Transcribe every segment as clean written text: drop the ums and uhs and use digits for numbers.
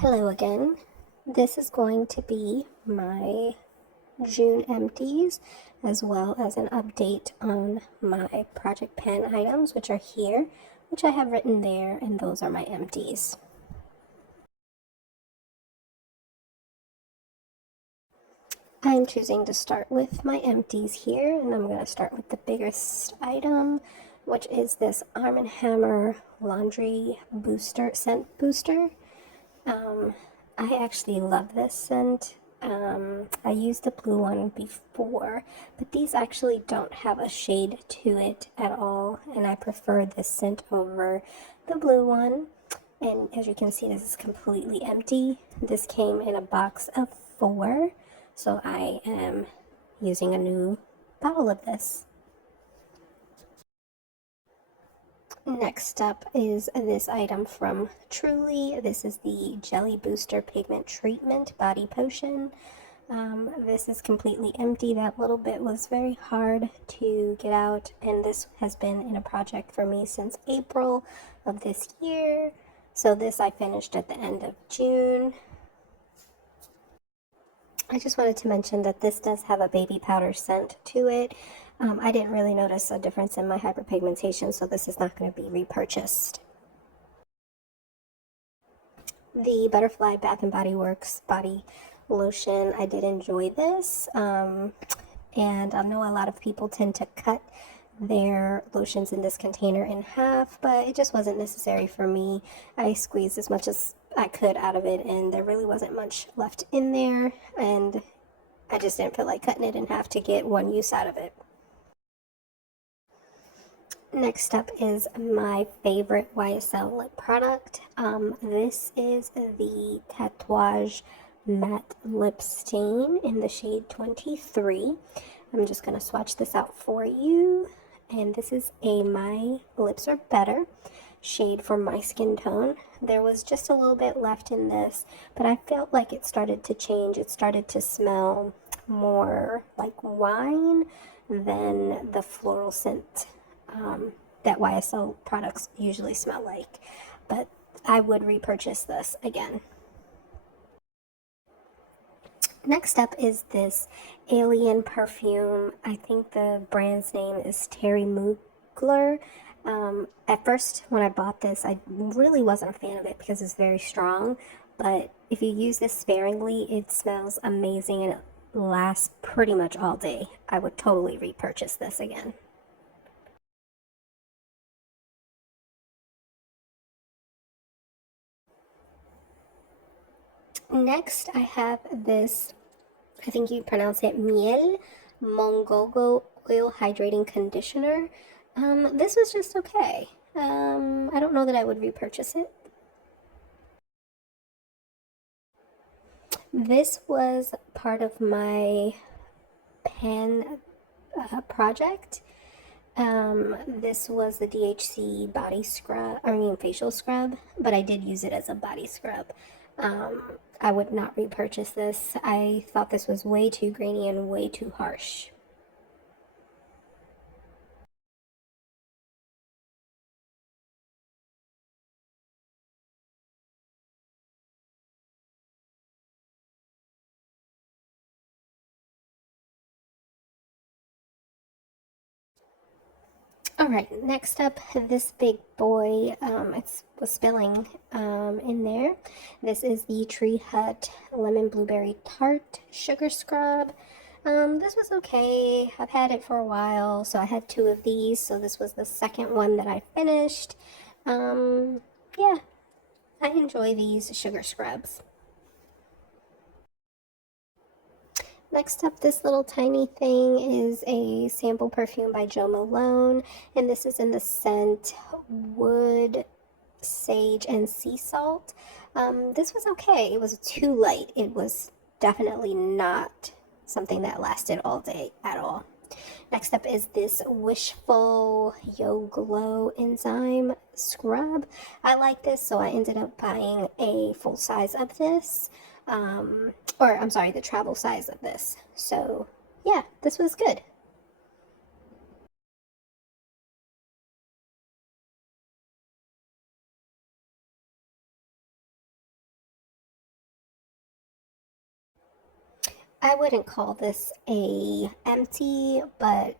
Hello again. This is going to be my June empties as well as an update on my project pen items, which are here, which I have written there, and those are my empties. I'm choosing to start with my empties here, and I'm going to start with the biggest item, which is this Arm & Hammer laundry booster scent booster. Um, I actually love this scent. I used the blue one before, but these actually don't have a shade to it at all, and I prefer this scent over the blue one. And as you can see, this is completely empty. This came in a box of 4, so I am using a new bottle of this. Next up is this item from Truly. This is the Jelly Booster Pigment Treatment Body Potion. This is completely empty. That little bit was very hard to get out, and this has been in a project for me since April of this year. So this I finished at the end of June. I just wanted to mention that this does have a baby powder scent to it. I didn't really notice a difference in my hyperpigmentation, so this is not going to be repurchased. The Butterfly Bath and Body Works body lotion, I did enjoy this, and I know a lot of people tend to cut their lotions in this container in half, but it just wasn't necessary for me. I squeezed as much as I could out of it, and there really wasn't much left in there, and I just didn't feel like cutting it in half to get one use out of it. Next up is my favorite YSL lip product. This is the Tatouage Matte Lip Stain in the shade 23. I'm just going to swatch this out for you. And this is a My Lips Are Better shade for my skin tone. There was just a little bit left in this, but I felt like it started to change. It started to smell more like wine than the floral scent that YSL products usually smell like. But I would repurchase this again. Next up is this Alien perfume. I think the brand's name is Terry Mugler. At first, when I bought this, I really wasn't a fan of it because it's very strong. But if you use this sparingly, it smells amazing and it lasts pretty much all day. I would totally repurchase this again. Next, I have this, I think you pronounce it Miel Mongogo Oil Hydrating Conditioner. This was just okay. I don't know that I would repurchase it. This was part of my pen project. This was the DHC body scrub, facial scrub, but I did use it as a body scrub. I would not repurchase this. I thought this was way too grainy and way too harsh. All right, next up, this big boy, it was spilling in there. This is the Tree Hut Lemon Blueberry Tart Sugar Scrub. This was okay. I've had it for a while, so I had 2 of these, so this was the second one that I finished. Yeah, I enjoy these sugar scrubs. Next up, this little tiny thing is a sample perfume by Jo Malone, and this is in the scent Wood, Sage, and Sea Salt. This was okay. It was too light. It was definitely not something that lasted all day at all. Next up is this Wishful Yo Glow Enzyme Scrub. I like this, so I ended up buying a full size of this. Or I'm sorry, the travel size of this. So yeah, this was good. I wouldn't call this a empty, but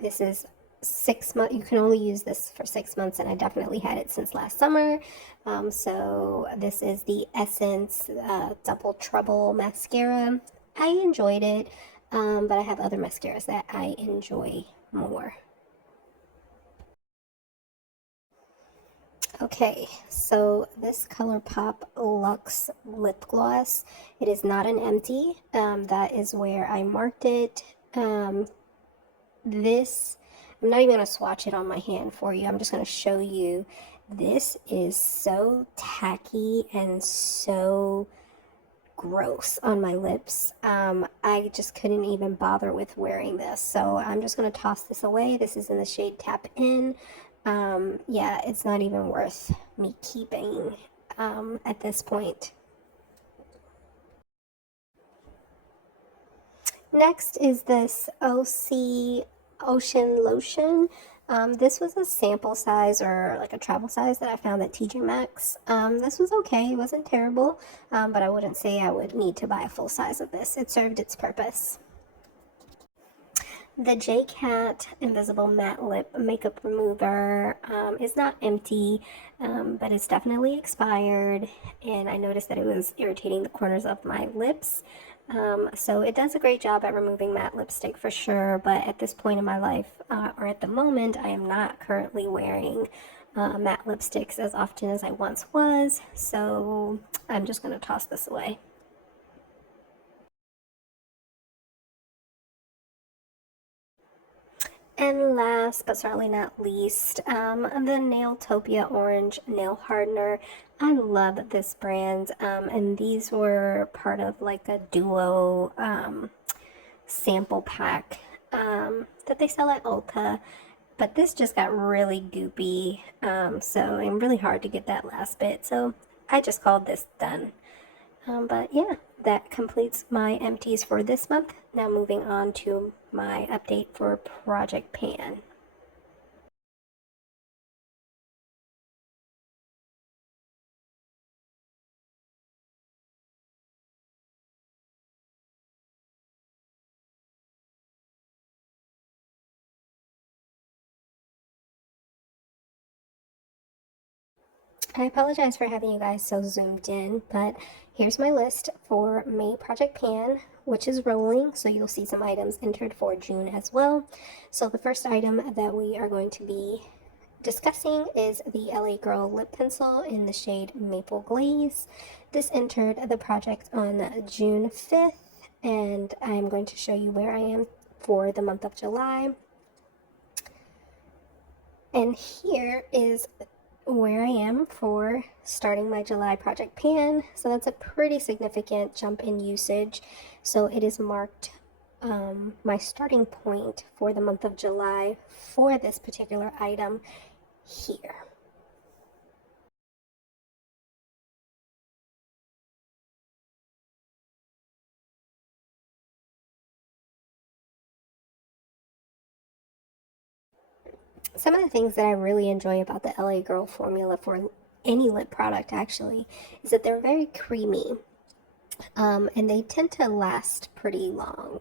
this is 6 months. You can only use this for 6 months, and I definitely had it since last summer. So this is the Essence Double Trouble mascara. I enjoyed it, but I have other mascaras that I enjoy more. Okay, so this ColourPop Luxe Lip Gloss, it is not an empty. That is where I marked it. This, I'm not even going to swatch it on my hand for you. I'm just going to show you. This is so tacky and so gross on my lips. I just couldn't even bother with wearing this. So I'm just going to toss this away. This is in the shade Tap In. Yeah, it's not even worth me keeping at this point. Next is this OC Ocean Lotion. This was a sample size or like a travel size that I found at TJ Maxx. This was okay, it wasn't terrible, but I wouldn't say I would need to buy a full size of this. It served its purpose. The J-Cat Invisible Matte Lip Makeup Remover is not empty, but it's definitely expired, and I noticed that it was irritating the corners of my lips. So it does a great job at removing matte lipstick for sure, but at this point in my life, or at the moment, I am not currently wearing matte lipsticks as often as I once was, so I'm just going to toss this away. And last but certainly not least, the Nailtopia Orange Nail Hardener. I love this brand, and these were part of like a duo sample pack that they sell at Ulta. But this just got really goopy, and really hard to get that last bit. So I just called this done. But yeah, that completes my empties for this month. Now moving on to my update for Project Pan. I apologize for having you guys so zoomed in, but here's my list for May Project Pan, which is rolling, so you'll see some items entered for June as well. So the first item that we are going to be discussing is the LA Girl Lip Pencil in the shade Maple Glaze. This entered the project on June 5th, and I'm going to show you where I am for the month of July. And here is where I am for starting my July Project Pan. So that's a pretty significant jump in usage. So it is marked my starting point for the month of July for this particular item here. Some of the things that I really enjoy about the LA Girl formula for any lip product actually is that they're very creamy, and they tend to last pretty long.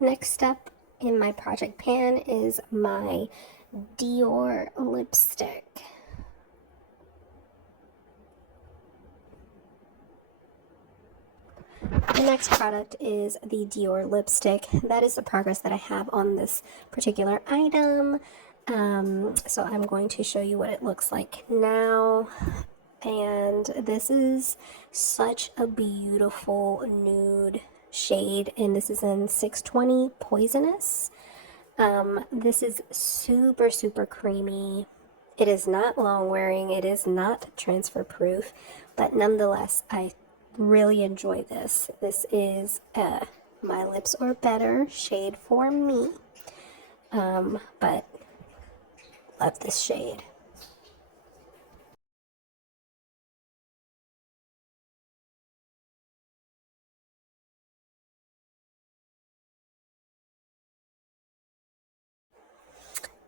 Next up in my project pan is my Dior lipstick. The next product is the Dior lipstick. That is the progress that I have on this particular item. So I'm going to show you what it looks like now. And this is such a beautiful nude shade, and this is in 620 Poisonous. This is super, super creamy. It is not long wearing, it is not transfer proof, but nonetheless, I really enjoy this. This is My Lips or Better shade for me, but love this shade.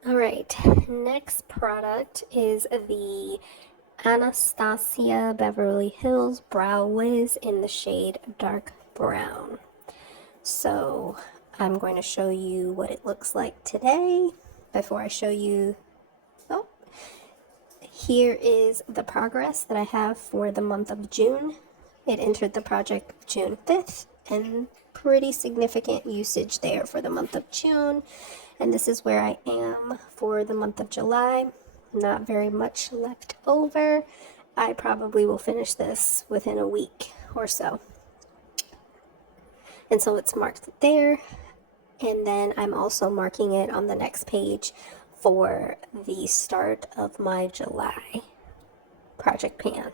All right, next product is the Anastasia Beverly Hills Brow Wiz in the shade Dark Brown. So I'm going to show you what it looks like today. Before I show you, oh, here is the progress that I have for the month of June. It entered the project June 5th, and pretty significant usage there for the month of June. And this is where I am for the month of July. Not very much left over. I probably will finish this within a week or so. And so it's marked there. And then I'm also marking it on the next page for the start of my July project pan.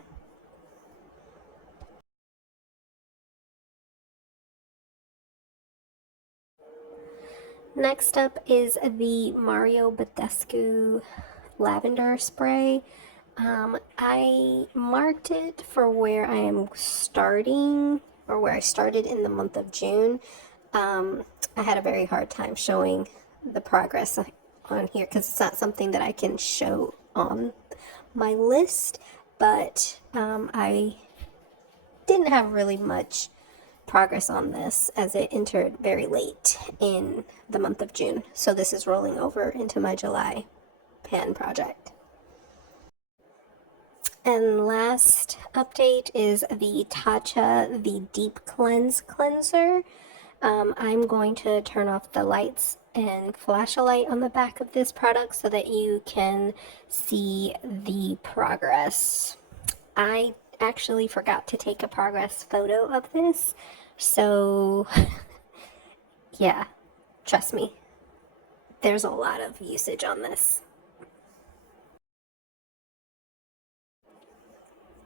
Next up is the Mario Badescu lavender spray. I marked it for where I am starting, or where I started in the month of June. I had a very hard time showing the progress on here because it's not something that I can show on my list, but I didn't have really much progress on this as it entered very late in the month of June. So this is rolling over into my July pan project. And last update is the Tatcha the Deep Cleanse Cleanser. I'm going to turn off the lights and flash a light on the back of this product so that you can see the progress. I actually forgot to take a progress photo of this, so yeah, trust me, there's a lot of usage on this.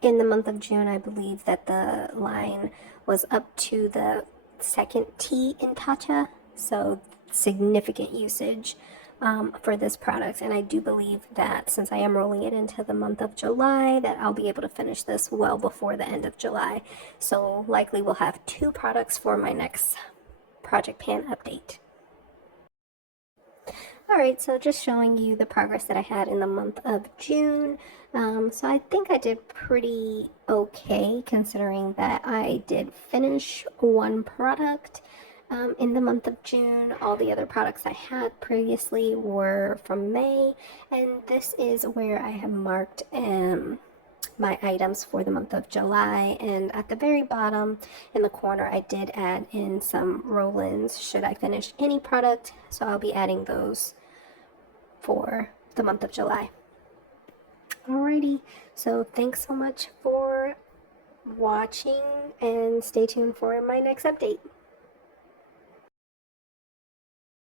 In the month of June, I believe that the line was up to the second T in Tatcha, so significant usage for this product. And I do believe that since I am rolling it into the month of July, that I'll be able to finish this well before the end of July. So likely we'll have 2 products for my next project pan update. Alright, so just showing you the progress that I had in the month of June. So I think I did pretty okay considering that I did finish 1 product in the month of June. All the other products I had previously were from May, and this is where I have marked my items for the month of July. And at the very bottom in the corner I did add in some roll-ins should I finish any product, so I'll be adding those for the month of July. Alrighty, so thanks so much for watching and stay tuned for my next update.